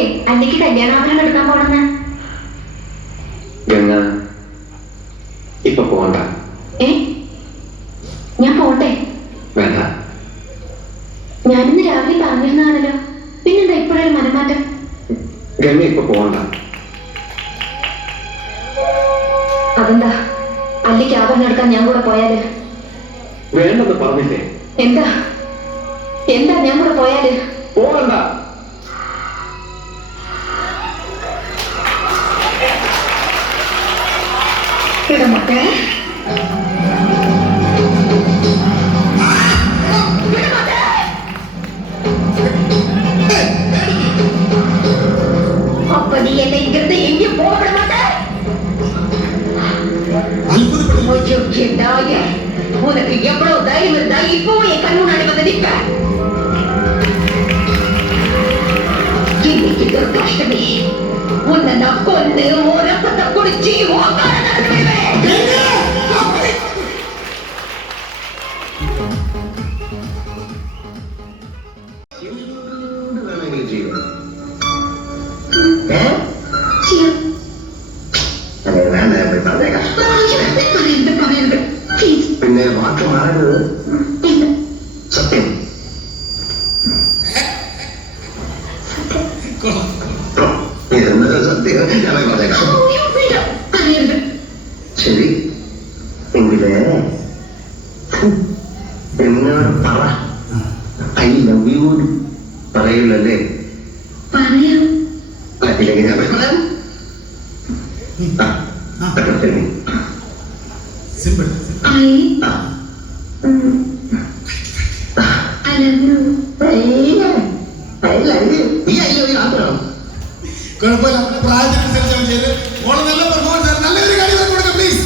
പറഞ്ഞില്ലേ അന്റിക്ക് കല്യാണാഭരണം എടുക്കാൻ പോണെന്ന്. ഗംഗ ഇപ്പൊ പോണ്ട. ഏ? ഞാൻ പോട്ടെ. വേണ്ട. ഞാനിന്ന് രാവിലെ പറഞ്ഞിരുന്നാണല്ലോ പിന്നെന്താ ഇപ്പോഴൊരു മനമാറ്റം? ഗംഗ ഇപ്പൊ പോണ്ട. അതെന്താ? അല്ലിക്ക് ആഭരണം എടുക്കാൻ ഞാൻ കൂടെ പോയാൽ? വേണ്ടെന്ന് പറഞ്ഞില്ലേ? എന്താ? എന്താ ഞാൻ കൂടെ പോയാൽ? உனக்கு எவ்வளவு தைரியம் இருந்தா இப்பவும் என் கண் முன்னாடி வந்து நிற்ப இன்னைக்கு துர்காஷ்டமி உன்னை நான் கொண்டு உன் എന്നോട് പറ. ഐ ലവ് യു പറയില്ലല്ലേ പറയാം. ഇല്ലെങ്കിൽ ഞാൻ പോയി പറയാം. ആ, അതൊക്കെ തന്നെ. സിമ്പിൾ I, ആ, ഉം, I love you. I love you. ഈ I love കുഴപ്പമില്ല പ്രായത്തിനനുസരിച്ച് ചെയ്ത് മോളെ നല്ല പെർഫോമൻസ് നല്ലൊരു പ്ലീസ്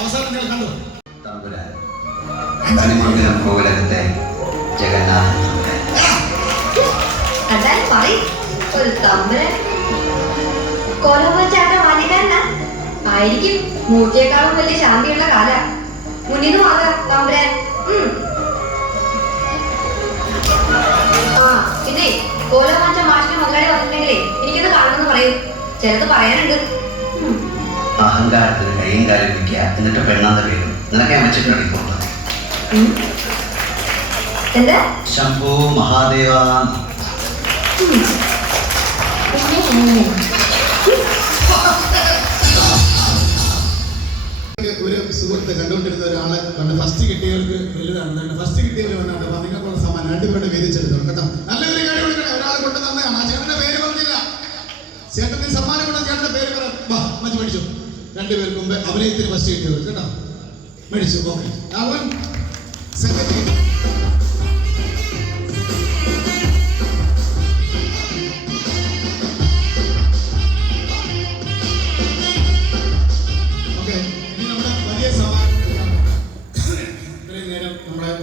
അവസാനം നിങ്ങൾ കണ്ടോ? തമ്പുരാൻ. ആയിരിക്കും. വലിയ ശാന്തിയുള്ള കാല. മുന്നിന്ന് തമ്പുരാൻ. ആ പിന്നെ കോലമാച്ച മാഷിന് മുതലാളി വന്നിട്ടുണ്ടെങ്കിലേ എനിക്കത് കാണണമെന്ന് പറയും. ചിലത് പറയാനുണ്ട്. അഹങ്കാരത്തിന് കൈയും കാലും എന്നിട്ട് പെണ്ണാതെ വീഴും നിനക്ക് ഇപ്പോൾ ഉം. എന്താ? ശംഭു മഹാദേവ. ഒരു സുഹൃത്ത് കണ്ടുകൊണ്ടിരുന്ന ഒരാളെ കണ്ട് ഫസ്റ്റ് കിട്ടിയവർക്ക് വലുതാണ് ഫസ്റ്റ് കിട്ടിയവർ വന്നാണ് അപ്പൊ നിങ്ങൾക്കുള്ള സമ്മാനം രണ്ടുപേരുടെ വീതിച്ചെടുത്തു കേട്ടോ. നല്ലൊരു കാര്യം കൊടുക്കണേ ഒരാളെ കൊണ്ട് തന്നെയാണ്. ആ ചേട്ടന്റെ പേര് പറഞ്ഞില്ല. ചേട്ടന് സമ്മാനം കൊണ്ട് ചേട്ടന്റെ പേര് പറഞ്ഞു വാ മതി മേടിച്ചു രണ്ടുപേർക്ക് മുമ്പ് അഭിനയത്തിന് ഫസ്റ്റ് കിട്ടിയവർക്ക് കേട്ടോ. മേടിച്ചു ഓക്കെ അവൻ സെക്രട്ടറി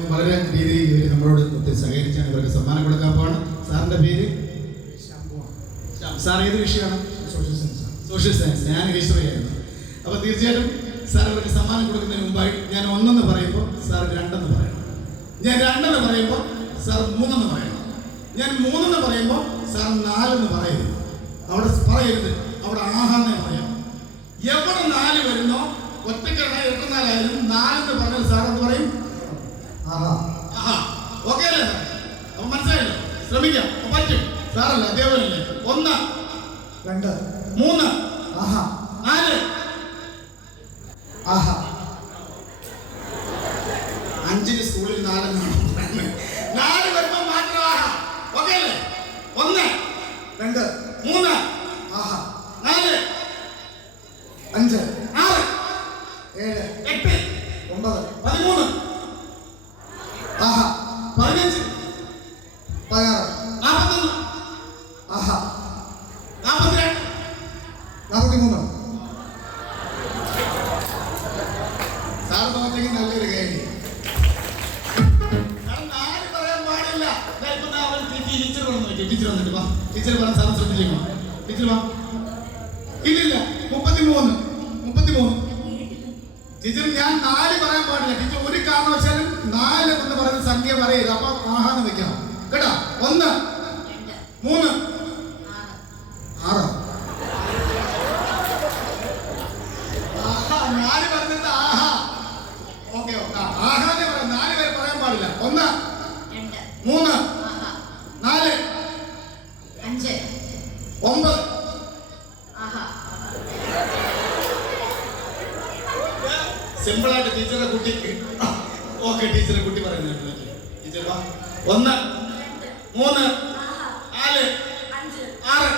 വളരെ രീതിയിൽ ഇവർ നമ്മളോട് ഒത്തിരി സഹകരിച്ചാണ് ഇവർക്ക് സമ്മാനം കൊടുക്കാൻ പോവാണ്. സാറിന്റെ പേര്. സാർ ഏത് വിഷയമാണ്? സോഷ്യൽ സയൻസ് സോഷ്യൽ സയൻസ് ഞാൻ ഹിസ്റ്ററി ആയിരുന്നു അപ്പോൾ തീർച്ചയായിട്ടും സാർ ഇവർക്ക് സമ്മാനം കൊടുക്കുന്നതിന് മുമ്പായി ഞാൻ ഒന്നെന്ന് പറയുമ്പോൾ സാർ രണ്ടെന്ന് പറയണം. ഞാൻ രണ്ടെന്ന് പറയുമ്പോൾ സാർ മൂന്നെന്ന് പറയണം. ഞാൻ മൂന്നെന്ന് പറയുമ്പോൾ സാർ നാലെന്ന് പറയരുത്. അവിടെ പറയരുത്. അവിടെ ആഹാന്നേ പറയാം. എവിടെ നാല് വരുന്നോ ഒറ്റക്കരണ എട്ടുനാലായാലും നാലെന്ന് പറഞ്ഞാൽ സാർ എന്ന് പറയും? ആഹാ. ആഹാ. ഓക്കെ അല്ലേ സാർ? അപ്പൊ മനസ്സിലായല്ലോ? ശ്രമിക്കാം. പറ്റും. സാറല്ല അതേപോലല്ലേ ഒന്ന് രണ്ട്. മൂന്ന് ആഹാ. നാല്. ആഹാ. അഞ്ചിന് സ്കൂളിൽ നാല് നാല് വരുമ്പോൾ മാത്രം ആഹാ. ഓക്കെ അല്ലേ? ഒന്ന് രണ്ട് മൂന്ന് ആഹാ. നാല് അഞ്ച് ആറ് ഏഴ് എട്ട് ഒമ്പത് പതിമൂന്ന് ആഹാ. പതിനഞ്ച് പതിനാറ് നാൽപ്പത്തൊന്ന് ആഹാ. ടീച്ചർ ടീച്ചർ ടീച്ചർ പറഞ്ഞ ടീച്ചർ ഞാൻ നാല് പറയാൻ പാടില്ല. ടീച്ചർ ഒരു നാല് എന്ന് പറയുന്ന സംഖ്യ വെക്കണം. കേട്ടോ? ഒന്ന്. മൂന്ന്. മൂന്ന് നാല് അഞ്ച്. ഒമ്പത്. സിമ്പിളായിട്ട് ടീച്ചറെ കുട്ടി ഓക്കെ ടീച്ചറെ കുട്ടി പറയുന്നത് ടീച്ചർ ഒന്ന് മൂന്ന് നാല് ആറ്.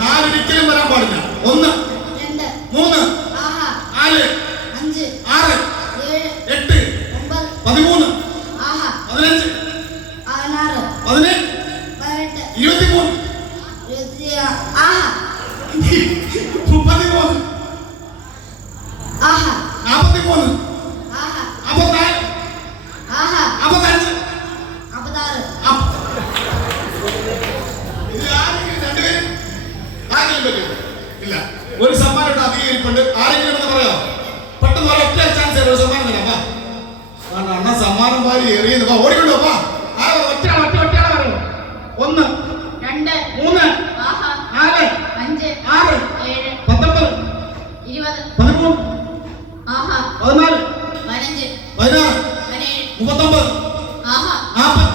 നാലൊരിക്കലും വരാൻ പാടില്ല. ഒന്ന് മൂന്ന് നാല് അഞ്ച് ആറ് എട്ട് പതിമൂന്ന് പതിനഞ്ച് പതിനേഴ് ഇരുപത്തിമൂന്ന് കഴിയുന്നു. വാ ഓടിക്കൊണ്ടു വാ ആ ഒറ്റ ഒറ്റ ഒറ്റ പറയൂ. ഒന്ന് രണ്ട് മൂന്ന് നാല് അഞ്ച് ആറ് ഏഴ് പത്തൊമ്പത് ഇരുപത് പതിമൂന്ന് പതിനാല് പതിനഞ്ച് പതിനാറ് മുപ്പത്തൊമ്പത് നാൽപ്പത്തി